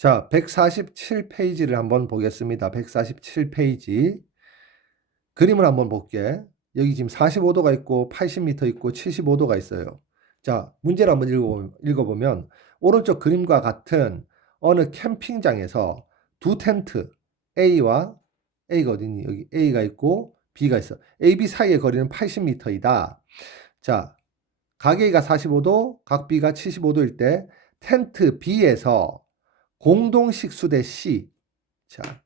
자, 147페이지를 한번 보겠습니다. 147페이지. 그림을 한번 볼게. 여기 지금 45도가 있고 80m 있고 75도가 있어요. 자, 문제를 한번 읽어보면, 오른쪽 그림과 같은 어느 캠핑장에서 두 텐트 A와 A가 어디니? 여기 A가 있고 B가 있어. A, B 사이의 거리는 80m이다. 자, 각 A가 45도, 각 B가 75도일 때 텐트 B에서 공동 식수 대 C. 자,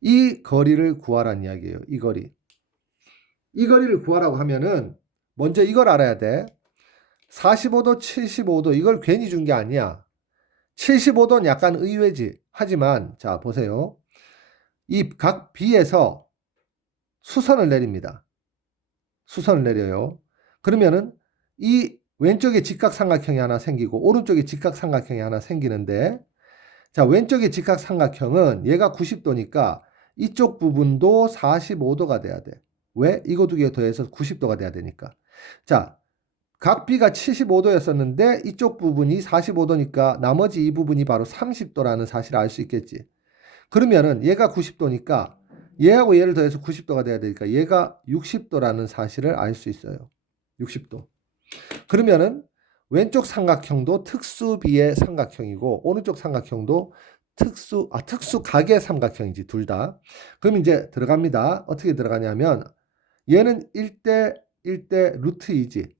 이 거리를 구하라는 이야기예요. 이 거리. 이 거리를 구하라고 하면은 먼저 이걸 알아야 돼. 45도, 75도 이걸 괜히 준 게 아니야. 75도는 약간 의외지. 하지만 자, 보세요. 이 각 B에서 수선을 내립니다. 수선을 내려요. 그러면은 이 왼쪽에 직각삼각형이 하나 생기고 오른쪽에 직각삼각형이 하나 생기는데 자, 왼쪽의 직각 삼각형은 얘가 90도니까 이쪽 부분도 45도가 돼야 돼. 왜? 이거 두 개 더해서 90도가 돼야 되니까. 자, 각 B가 75도였었는데 이쪽 부분이 45도니까 나머지 이 부분이 바로 30도라는 사실을 알 수 있겠지. 그러면은 얘가 90도니까 얘하고 얘를 더해서 90도가 돼야 되니까 얘가 60도라는 사실을 알 수 있어요. 60도. 그러면은 왼쪽 삼각형도 특수비의 삼각형이고 오른쪽 삼각형도 특수 아 특수 각의 삼각형이지 둘 다. 그럼 이제 들어갑니다. 어떻게 들어가냐면 얘는 1대 1대 루트 2지.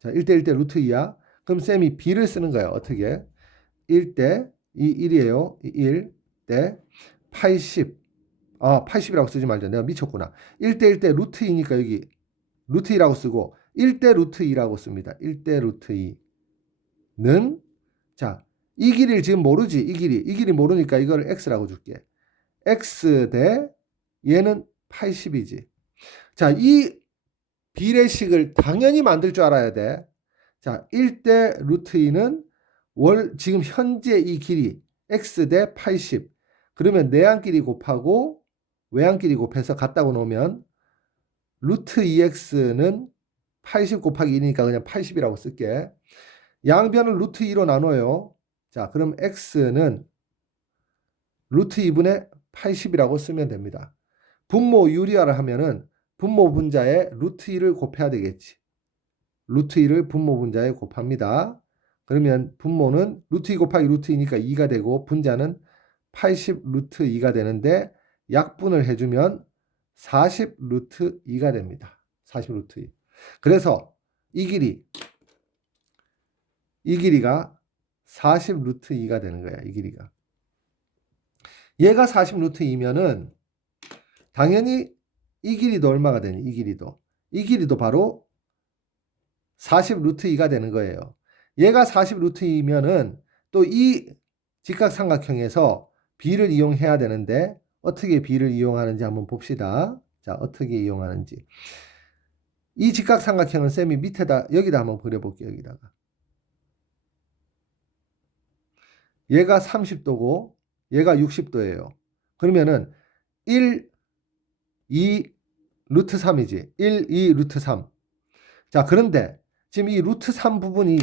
자, 1대 1대 루트 2야. 그럼 쌤이 b를 쓰는 거예요. 어떻게? 1대 이 1이에요. 1대 80. 아, 80이라고 쓰지 말자. 내가 미쳤구나. 1대 1대 루트 2니까 여기 루트 2라고 쓰고 1대 루트 2라고 씁니다. 1대 루트 2 는 자, 이 길이를 지금 모르지. 이 길이. 이 길이 모르니까 이걸 x라고 줄게. x 대 얘는 80이지. 자, 이 비례식을 당연히 만들 줄 알아야 돼. 자, 1대 루트 2는 월 지금 현재 이 길이 x 대 80. 그러면 내항끼리 곱하고 외항끼리 곱해서 같다고 놓으면 루트 2x는 80 곱하기 1이니까 그냥 80이라고 쓸게. 양변을 루트 2로 나눠요. 자, 그럼 x는 루트 2분의 80이라고 쓰면 됩니다. 분모 유리화를 하면은 분모 분자에 루트 2를 곱해야 되겠지. 루트 2를 분모 분자에 곱합니다. 그러면 분모는 루트 2 곱하기 루트 2니까 2가 되고 분자는 80 루트 2가 되는데 약분을 해주면 40 루트 2가 됩니다. 40 루트 2. 그래서 이 길이 이 길이가 40 루트 2가 되는 거야. 이 길이가. 얘가 40 루트 2면은 당연히 이 길이도 얼마가 되니? 이 길이도. 이 길이도 바로 40 루트 2가 되는 거예요. 얘가 40 루트 2면은 또 이 직각삼각형에서 b를 이용해야 되는데 어떻게 b를 이용하는지 한번 봅시다. 자, 어떻게 이용하는지. 이 직각삼각형은 쌤이 밑에다 여기다 한번 그려볼게요. 여기다가. 얘가 30도고 얘가 60도예요. 그러면은 1, 2, 루트 3이지. 1, 2, 루트 3. 자, 그런데 지금 이 루트 3 부분이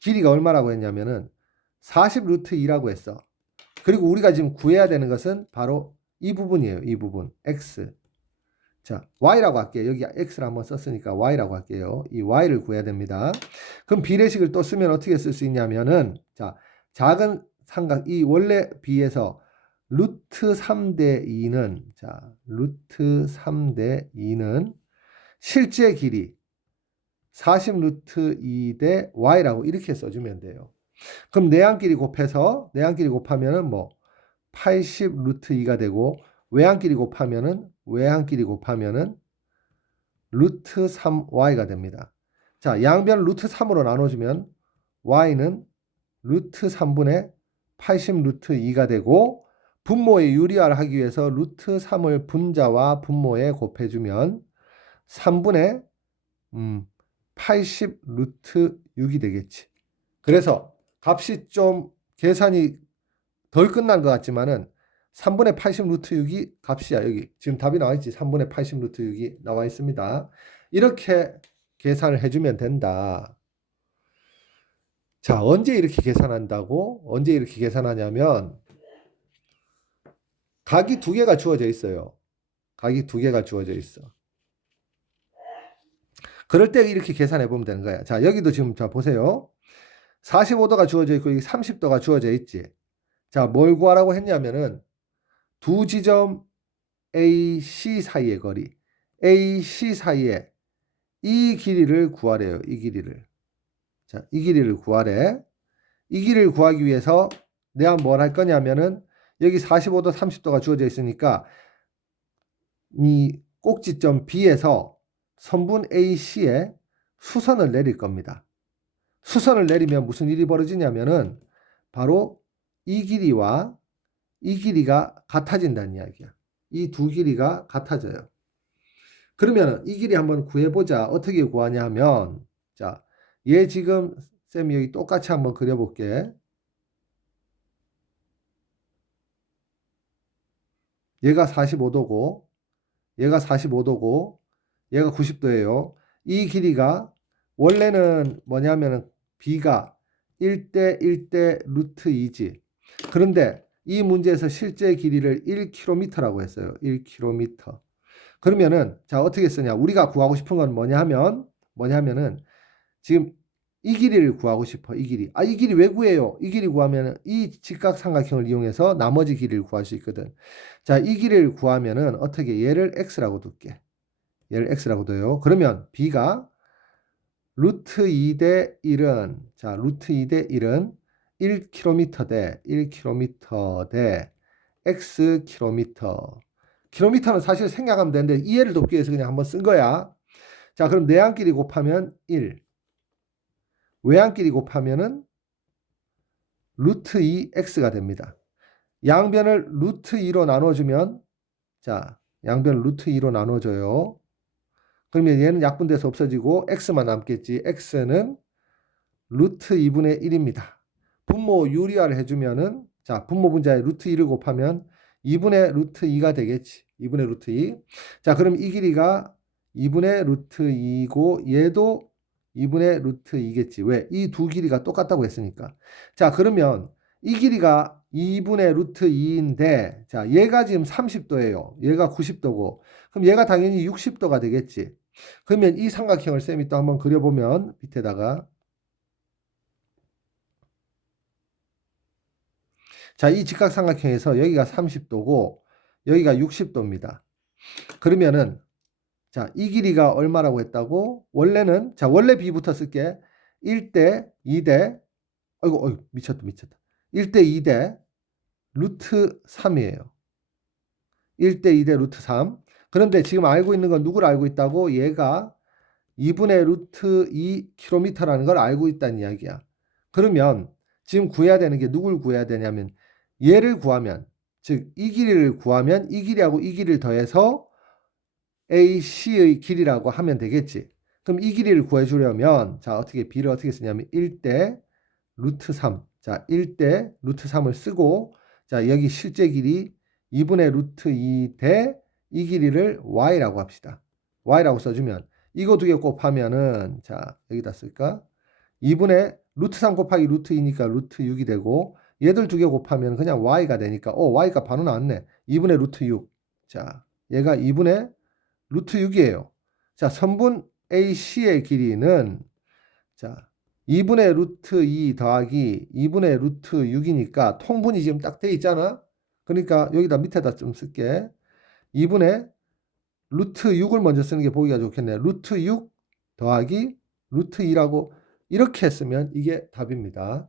길이가 얼마라고 했냐면은 40 루트 2라고 했어. 그리고 우리가 지금 구해야 되는 것은 바로 이 부분이에요. 이 부분. x. 자, y라고 할게요. 여기 x를 한번 썼으니까 y라고 할게요. 이 y를 구해야 됩니다. 그럼 비례식을 또 쓰면 어떻게 쓸 수 있냐면은 자, 작은 삼각 이 원래 b에서 루트 3대 2는 자, 루트 3대 2는 실제 길이 40 루트 2대 y라고 이렇게 써주면 돼요. 그럼 내항끼리 곱해서 내항끼리 곱하면은 뭐 80 루트 2가 되고 외항끼리 곱하면은 외항끼리 곱하면은 루트 3y가 됩니다. 자, 양변 루트 3으로 나눠주면 y는 루트 3분의 80 루트 2가 되고 분모의 유리화를 하기 위해서 루트 3을 분자와 분모에 곱해주면 3분의 음, 80 루트 6이 되겠지. 그래서 값이 좀 계산이 덜 끝난 것 같지만은 3분의 80 루트 6이 값이야. 여기 지금 답이 나와 있지. 3분의 80 루트 6이 나와 있습니다. 이렇게 계산을 해주면 된다. 자, 언제 이렇게 계산한다고? 언제 이렇게 계산하냐면 각이 두 개가 주어져 있어요. 각이 두 개가 주어져 있어. 그럴 때 이렇게 계산해 보면 되는 거야. 자, 여기도 지금 자 보세요. 45도가 주어져 있고 여기 30도가 주어져 있지. 자, 뭘 구하라고 했냐면은 두 지점 A, C 사이의 거리, A, C 사이에 이 길이를 구하래요. 이 길이를. 자, 이 길이를 구하래. 이 길이를 구하기 위해서 내가 뭘 할 거냐면은 여기 45도, 30도가 주어져 있으니까 이 꼭지점 B에서 선분 AC에 수선을 내릴 겁니다. 수선을 내리면 무슨 일이 벌어지냐면은 바로 이 길이와 이 길이가 같아진다는 이야기야. 이 두 길이가 같아져요. 그러면 이 길이 한번 구해보자. 어떻게 구하냐 하면 자, 얘 지금 쌤이 여기 똑같이 한번 그려볼게. 얘가 45도고 얘가 45도고 얘가 90도예요. 이 길이가 원래는 뭐냐면은 b가 1대 1대 루트 2지. 그런데 이 문제에서 실제 길이를 1km라고 했어요. 1km. 그러면은 자 어떻게 쓰냐? 우리가 구하고 싶은 건 뭐냐 하면 뭐냐면은 지금 이 길이를 구하고 싶어. 이 길이. 아, 이 길이 왜 구해요? 이 길이 구하면은 이 직각삼각형을 이용해서 나머지 길이를 구할 수 있거든. 자, 이 길이를 구하면은 어떻게 얘를 x라고 둘게. 얘를 x라고 둬요. 그러면 b가 루트 2대 1은 자, 루트 2대 1은 1km 대 1km 대 x km. 킬로미터는 사실 생각하면 되는데 이해를 돕기 위해서 그냥 한번 쓴 거야. 자, 그럼 내항끼리 곱하면 1. 외항끼리 곱하면은 루트 2x가 됩니다. 양변을 루트 2로 나눠주면 자 양변을 루트 2로 나눠줘요. 그러면 얘는 약분돼서 없어지고 x만 남겠지. x는 루트 2분의 1입니다. 분모 유리화를 해주면은 자 분모 분자에 루트 2를 곱하면 2분의 루트 2가 되겠지. 2분의 루트 2. 자 그럼 이 길이가 2분의 루트 2고 얘도 2분의 루트 2겠지. 왜? 이 두 길이가 똑같다고 했으니까. 자, 그러면 이 길이가 2분의 루트 2인데, 자, 얘가 지금 30도예요. 얘가 90도고. 그럼 얘가 당연히 60도가 되겠지. 그러면 이 삼각형을 쌤이 또 한번 그려보면, 밑에다가. 자, 이 직각삼각형에서 여기가 30도고, 여기가 60도입니다. 그러면은, 자, 이 길이가 얼마라고 했다고? 원래는 자, 원래 b부터 쓸게. 1대 2대 아이고, 어이구, 미쳤다, 미쳤다. 1대 2대 루트 3이에요. 1대 2대 루트 3. 그런데 지금 알고 있는 건 누구를 알고 있다고? 얘가 2분의 루트 2km라는 걸 알고 있다는 이야기야. 그러면 지금 구해야 되는 게 누굴 구해야 되냐면 얘를 구하면 즉 이 길이를 구하면 이 길이하고 이 길이를 더해서 AC의 길이라고 하면 되겠지. 그럼 이 길이를 구해주려면 자 어떻게 B를 어떻게 쓰냐면 1대 루트 3. 자 1대 루트 3을 쓰고 자 여기 실제 길이 2분의 루트 2 대 이 길이를 y라고 합시다. y라고 써주면 이거 두 개 곱하면은 자 여기다 쓸까? 2분의 루트 3 곱하기 루트 2니까 루트 6이 되고 얘들 두 개 곱하면 그냥 y가 되니까 어 y가 바로 나왔네. 2분의 루트 6. 자 얘가 2분의 루트 6이에요. 자, 선분 AC의 길이는 자, 2분의 루트 2 더하기 2분의 루트 6이니까 통분이 지금 딱 돼 있잖아. 그러니까 여기다 밑에다 좀 쓸게. 2분의 루트 6을 먼저 쓰는 게 보기가 좋겠네. 루트 6 더하기 루트 2라고 이렇게 했으면 이게 답입니다.